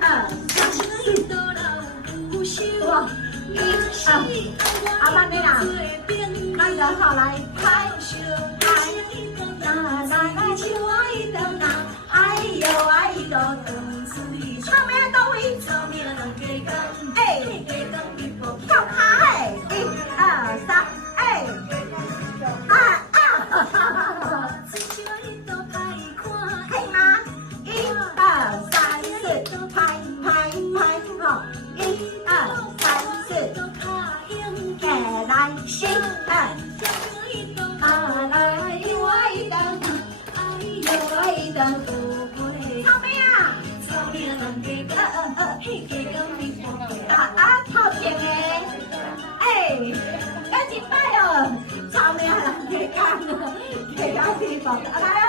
二三四，哇，一二，阿慢点啦，慢点好来，开开，啦啦啦，亲爱的那，哎呦哎呦，唱咩都会，哎，跳卡哎，一二三，哎，哈哈。可以吗？一二三四，拍拍拍，好，一二三四，再来心二，来我一等，我一等，草莓啊，好甜哎，哎，赶紧拜哦，草莓啊，给干了，给干地方，来。